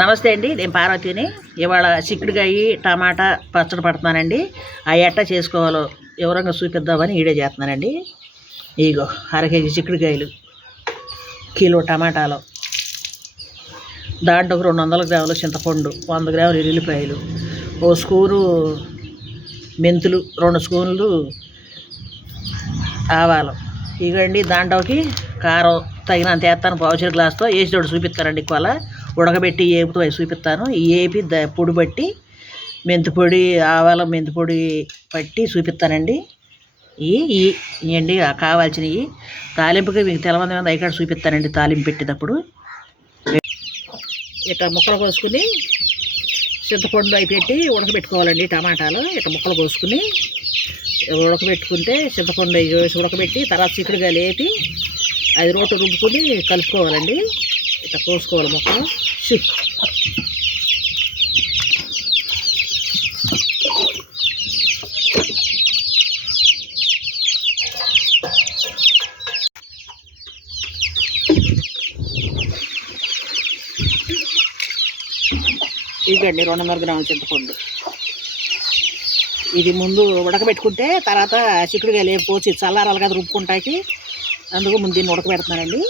నమస్తే అండి, నేను పార్వతిని. ఇవాళ చిక్కుడుకాయ టమాటా పచ్చడి పడుతున్నానండి. ఆ ఎట్ట చేసుకోవాలో వివరంగా చూపిద్దామని వీడియో చేస్తున్నానండి. ఇగో 1/2 కేజీ చిక్కుడుకాయలు, కిలో టమాటాలు, దాంట్లో 200 గ్రాముల చింతపండు, 100 గ్రాముల ఎల్లుల్లిపాయలు, ఓ స్పూను మెంతులు, 2 స్పూన్లు ఆవాలు. ఇగండి దాంట్లోకి కారం తగినంత వేస్తాను. పావుచెరు గ్లాస్తో వేసి తోడు చూపిస్తానండి. కొల ఉడకబెట్టి ఏపుతో అవి చూపిస్తాను. ఏపి పొడి బట్టి మెంతిపొడి, ఆవాల మెంతిపొడి పట్టి చూపిస్తానండి. ఇవండి కావాల్సినవి. తాలింపుకి మీకు తెలవంది మీద ఇక్కడ చూపిస్తానండి. తాలింపు పెట్టేటప్పుడు ఇట్లా ముక్కలు కోసుకుని చింతపండు అవి పెట్టి ఉడకబెట్టుకోవాలండి. టమాటాలు ఇట్లా ముక్కలు కోసుకుని ఉడకబెట్టుకుంటే చింతపండు వేసి ఉడకబెట్టి తర్వాత చిక్కుడుగా లేపి అది రోటు రుబ్బుకుని కలుపుకోవాలండి. ఇట్లా కోసుకోవాలి ముక్కలు. ఇవ్వండి 200 గ్రాముల చింతపండు. ఇది ముందు ఉడకబెట్టుకుంటే తర్వాత చిక్కుడుగా లేకపోవచ్చు చల్లారాలు కదా రుబ్బుకుంటాకి. అందుకు ముందు దీన్ని ఉడకబెడుతున్నానండి.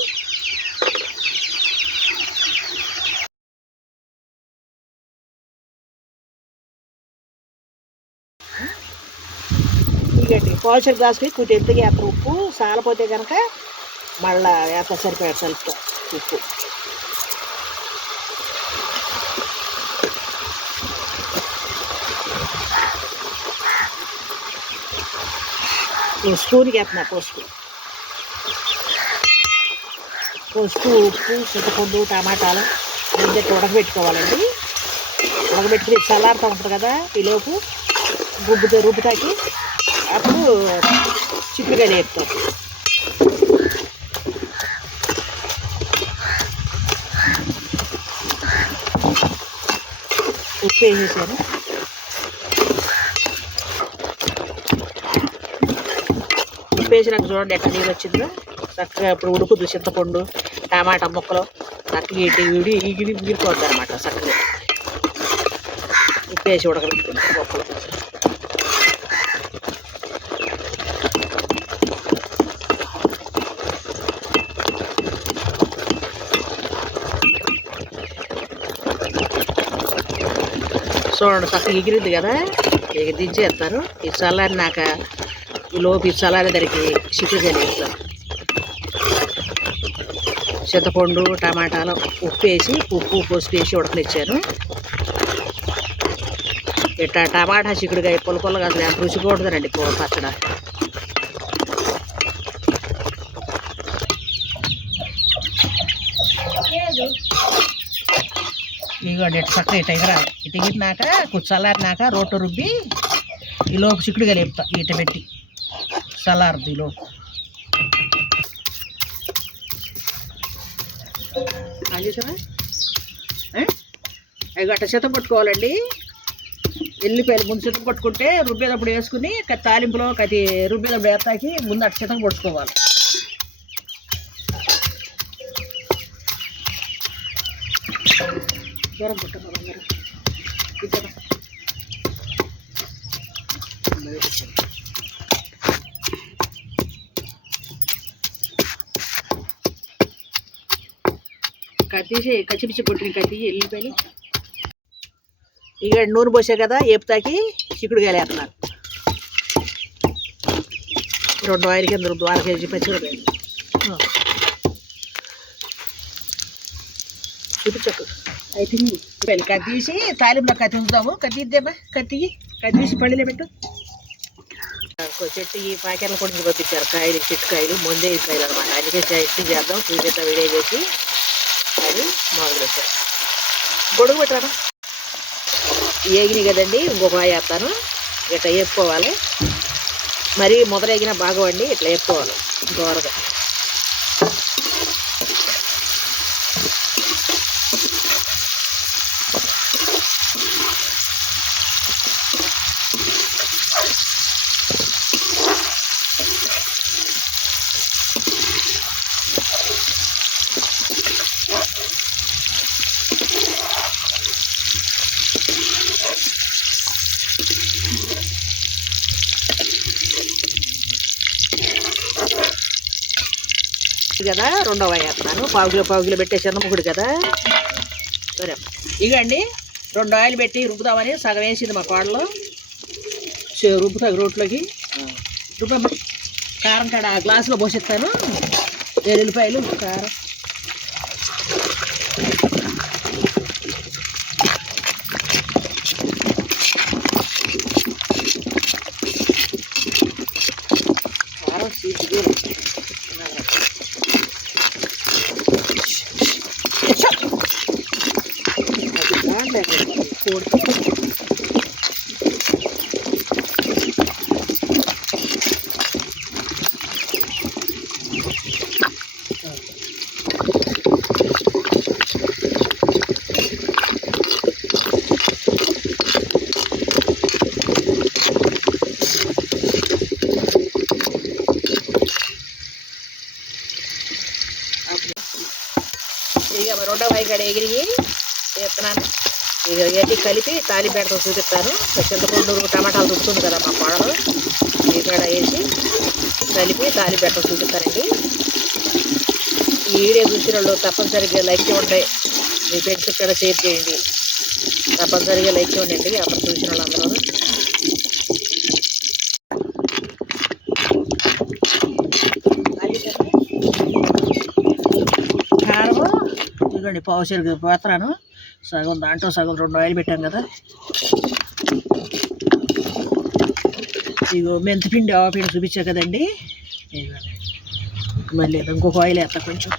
ఇవ్వండి పావుచెరు గ్లాసుకి కొద్ది ఎంతగా వేస్తారు ఉప్పు. సాలపోతే కనుక మళ్ళా వేస్తా సరిపోయాడు సల్ప ఉప్పు. స్పూన్కి వేస్తున్నా పసుపు, ఉప్పు, చింతపండు, టమాటాలు ముందే ఉడకబెట్టుకోవాలండి. ఉడకబెట్టుకుని చల్లారుతూ ఉంటుంది కదా, ఈలోపు రుబ్బుతాకి అప్పుడు చిక్కుడుకాయ వేపుతాం. ఉప్పు వేసేసాను. ఉప్పు వేసినాక చూడండి ఎట్లా నీళ్ళు వచ్చిందో. చక్కగా ఇప్పుడు ఉడుకుద్దు చింతపండు టమాటా ముక్కలు చక్కగా ఉగిరిపోద్ది అనమాట. చక్కగా ఉప్పు వేసి ఉడకబెట్టుకుంటాం ముక్కలు. చూడండి చక్కగా ఎగిరిద్ది కదా, ఇక దించేస్తారు. ఈ చల్లారినాక ఈలోపు ఈ చల్లారేదానికి చిక్కుడుకాయలు వేస్తాను. చింతపండు టమాటాలు ఉప్పు వేసి పసుపు వేసి ఉడకనిచ్చాను. ఇట్లా టమాటా చిక్కుడుకాయ పుల్లగా అసలు ఎంత రుచిగా ఉంటుందండి పచ్చడి. ఇదిగోండి ఇటు చక్కగా ఇటు ఎగిరినాక కొంచెం చల్లారినాక రోట్లో రుబ్బి ఈలోపు చిక్కుడుకాయలు వేపుతా. ఇటు పెట్టి చల్లారదు ఈలోపు. చూసారా అవి గట్ట సిద్ధం పట్టుకోవాలండి. ఎల్లిపాయలు ముందు సిద్ధం పట్టుకుంటే రుబ్బేటప్పుడు వేసుకుని తాలింపులో రుబ్బేటప్పుడు వేస్తాకి ముందు అట్ట సిద్ధం పట్టుకోవాలి. దూరం పుట్టండి కత్తిసి కచ్చిపిచ్చి కొట్టిన కత్తి ఎల్లిపాయలు. ఇక నూనె పోసే కదా ఏపుతాకి చిక్కుడుకాయలు వేస్తున్నారు. 2 ఆయిల్ కింద 1/2 కేజీ పచ్చిమిరపకాయలు చూపించకు. అయితే కత్తిసి తాలింపులో కత్తి ఉంచుదాము. కత్తిద్దేమా కత్తిసి పళ్ళిలో పెట్టు. చెట్టు ఈ ప్యాకెట్లు కూడా పంపించారు కాయలు, చెట్టుకాయలు ముందే కాయలు అనమాట. అందుకే చెట్టు చేద్దాం చూపిద్దాం వీడియో చేసి అది మొదలు పెట్టారు. గొడుగు పెట్టాను ఏగినాయి కదండి. ఇంకొక ఆయ వేస్తాను. ఇట్లా వేపుకోవాలి. మరీ మొదలెగిన బాగవండి. ఇట్లా వేపుకోవాలి దోరగా. కదా, రెండో వాయి వేస్తున్నాను. పావు కిలో పెట్టే చిన్నముగుడు కదా. సరే ఇగండి 2 ఆయిల్ పెట్టి రుబ్బుదామని సగం వేసింది మా కోడలు. రుబ్బుతాయి రోట్లోకి రుబ్బమ్మ. కారం కాడ ఆ గ్లాసులో పోసిస్తాను. ఎల్లిపాయలు కారం ఇక రెండో వాయి కాడ ఎగిరి వేస్తున్నాను. ఇక ఇవన్నీ కలిపి తాలింపు చూపిస్తాను. చింతపండు టమాటాలు రుబ్బుతుంది కదా మా కోడలు, ఈ కాడ వేసి కలిపి తాలింపు చూపిస్తానండి. ఈ వీడియో చూసిన వాళ్ళు తప్పనిసరిగా లైక్ చేయండి. మీ ఫ్రెండ్స్ కూడా షేర్ చేయండి. తప్పనిసరిగా లైక్ చేయండి అప్పుడు చూసిన వాళ్ళందరూ. కారం ఇదిగోండి పావు చెరుకు పోతున్నాను. సగం దాంట్లో సగం 2 ఆయిల్ పెట్టాం కదా. ఇగో మెంతిపిండి ఆవపిండి చూపించా కదండి. ఇదిగోండి మళ్ళీ ఇంకొక ఆయిల్ వేస్తా కొంచెం.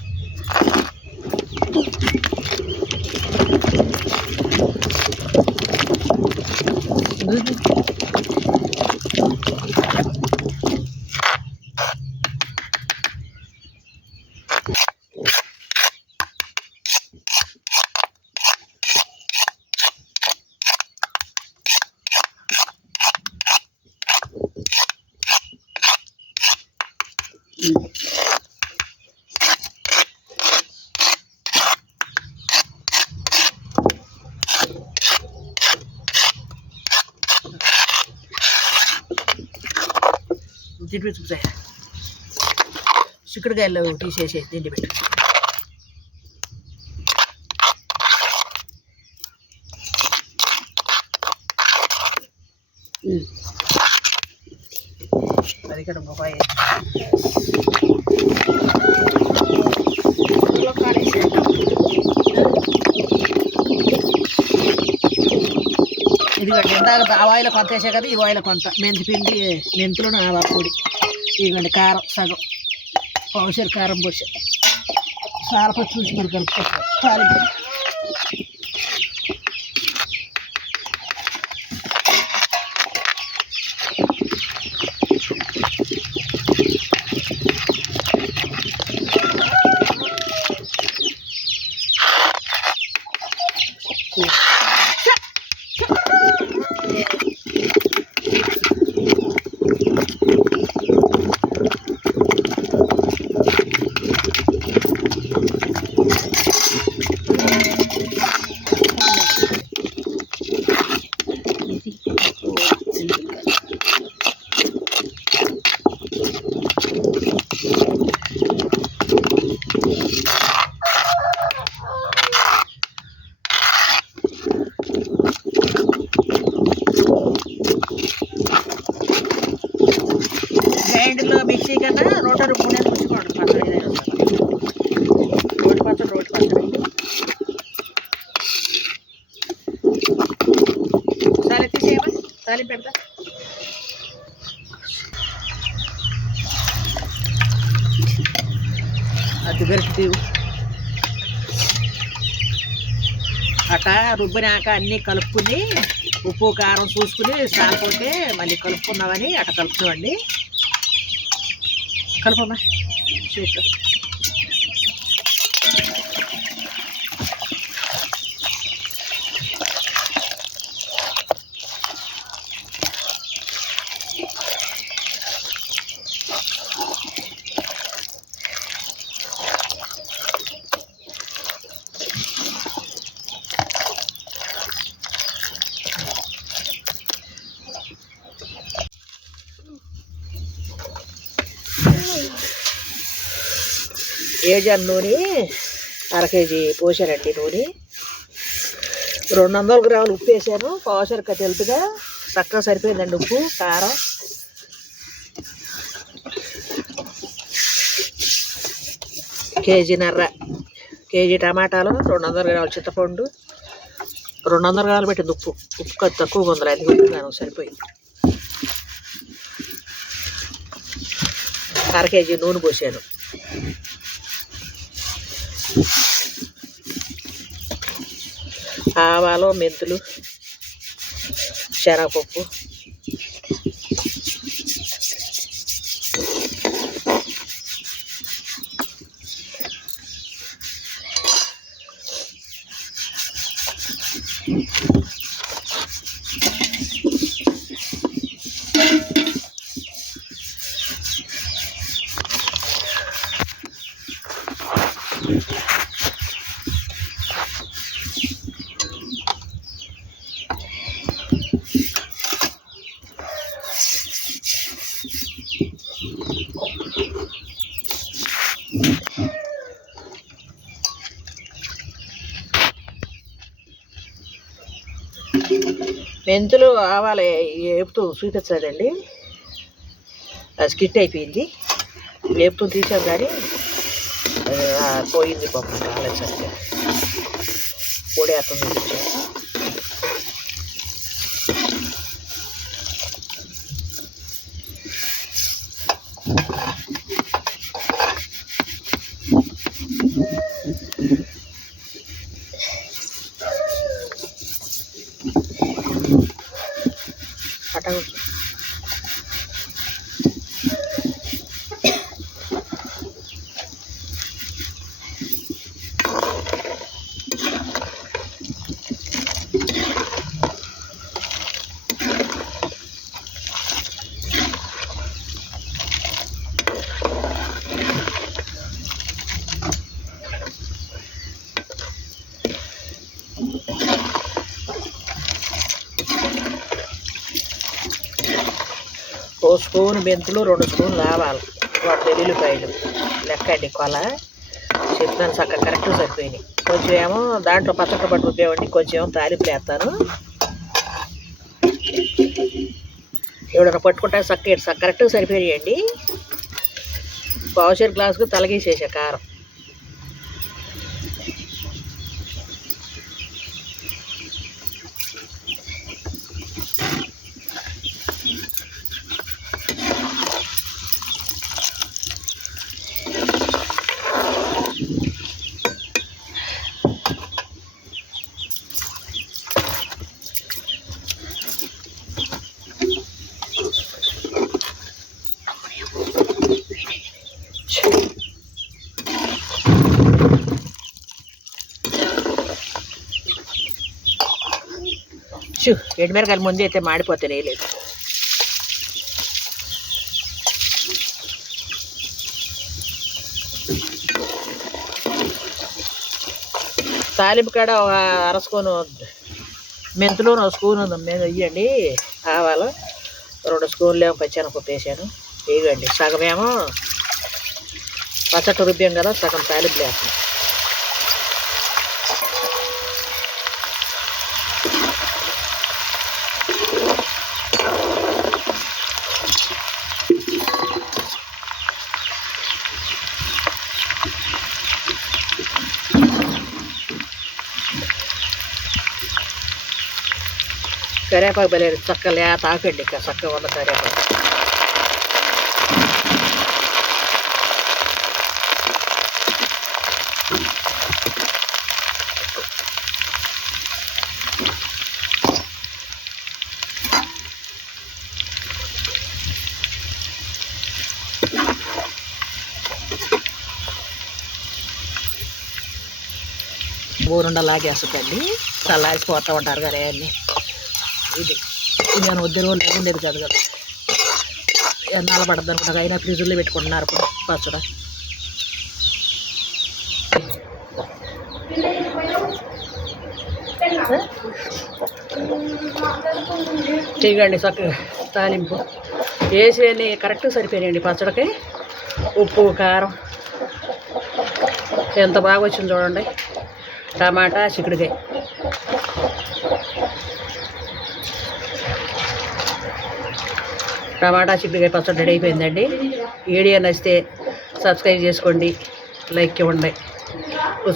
తిండి చూసాయి చిక్కుడుకాయలు తీసేసి తిండి పెట్టి అది ఇక్కడ బొప్పాయి ఇదిగోండి ఇందాక ఆ ఆయిల్ కొంత వేసా కదా, ఈ ఆయిల్ కొంత మెంతిపిండి మెంతులను ఆవాల పొడి. ఇదిగోండి కారం సగం పావుసేరు కారం పోసా. సారపచ్చి చూసి మరి కలుపుకోవాలి తాలింపు. గ్రైండర్లో మిక్సీ కన్నా రోట రుబ్బునే రుచుకోండి. పచ్చడి ఇదే వస్తుంది. రోటి పచ్చడి సరే తీసేయమా తాలింపు పెడతా. అది గరిటి అట్ట రుబ్బినాక అన్నీ కలుపుకుని ఉప్పు కారం చూసుకుని సాలిపోతే మళ్ళీ కలుపుకున్నామని అట్ట కలుపుతామండి. కలుపమ్మా చేతితో. ఏజన్ నూనె 1/2 కేజీ పోసానండి. నూనె 200 గ్రాములు ఉప్పు వేసాను. పావుసరిక తెలుపుగా చక్కగా సరిపోయిందండి. ఉప్పు కారం కేజీ టమాటాలు, 200 గ్రాముల చింతపండు, 200 గ్రాములు పెట్టింది. ఉప్పు తక్కువగా ఉందిలే, అది కొట్టుకున్నాను, సరిపోయింది. 1/2 కేజీ నూనె పోసాను. ఆవాలు, మెంతులు, శనగపప్పు, మెంతులు, ఆవాలు వేపుతూ చూపించాలండి. అది స్కిట్ అయిపోయింది. వేపుతూ తీసాం కానీ పోయింది పాపం, రాలేదు సరిగ్గా. పొడి అర్థం చూపించాను. ఓ స్పూన్ మెంతులు, 2 స్పూన్లు ఆవాలు, 1 వెల్లుల్లిపాయలు లెక్క అండి. కొల చెప్తాను, చక్కగా కరెక్ట్ సరిపోయినాయి. కొంచెం ఏమో దాంట్లో పచ్చడి పట్టు రుబ్బేవండి, కొంచెం ఏమో తాలింపులు వేస్తాను. ఎవడన్నా పట్టుకుంటా చక్క కరెక్ట్గా సరిపోయాయండి. పావుషేరు గ్లాసుకు తలగేసేసా కారం. ఎండుమిరకాయలు ముందు అయితే మాడిపోతే వేయలేదు. తాలింపు కాడ 1/2 స్పూను మెంతులు, 1 స్పూను ఇవ్వండి. ఆవాలు 2 స్పూన్లు ఏమో పచ్చెనపప్పు వేసాను. వేయండి. సగం ఏమో పచ్చడి రుబ్బాం కదా, సగం తాలింపు వేస్తాను. కరివేపాకు బలే చక్క లేత ఆకండి, ఇంకా చక్కగా ఉన్న కరివేపాకు. ఊరుండలాగేస్తుందండి, చల్లారిపోతూ ఉంటారు కదా అన్నీ. ఇది నేను వద్ద రోజులు ఉండేది కాదు కదా, ఎన్నాళ్ళు పడుతుంది అనుకుంటా. అయినా ఫ్రిడ్జ్లో పెట్టుకుంటున్నారు ఇప్పుడు పచ్చడి. తీగండి చక్కగా తాలింపు వేసి కరెక్ట్గా సరిపోయాయండి పచ్చడికి. ఉప్పు, కారం, ఎంత బాగా వచ్చింది చూడండి. టమాటా చిక్కుడుకాయ. టమాటా చిక్కుడుకాయ పచ్చడి రెడీ అయిపోయిందండి. వీడియో నచ్చితే సబ్స్క్రైబ్ చేసుకోండి, లైక్ ఇవ్వండి.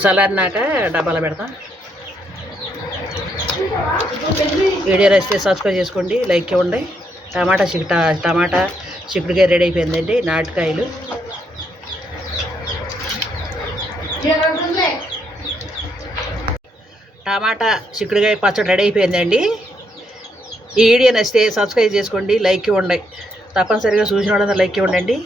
చల్లారినాక డబ్బాలో పెడతాం. వీడియో నచ్చితే సబ్స్క్రైబ్ చేసుకోండి, లైక్ ఇవ్వండి. టమాటా చిక్కుడుకాయ రెడీ అయిపోయిందండి. నాటుకాయలు టమాటా చిక్కుడుకాయ పచ్చడి రెడీ అయిపోయిందండి. ఈ వీడియో నచ్చితే సబ్స్క్రైబ్ చేసుకోండి, లైక్ ఇవ్వండి. తప్పనిసరిగా చూసిన వాళ్ళందరూ లైక్ ఇవ్వండి.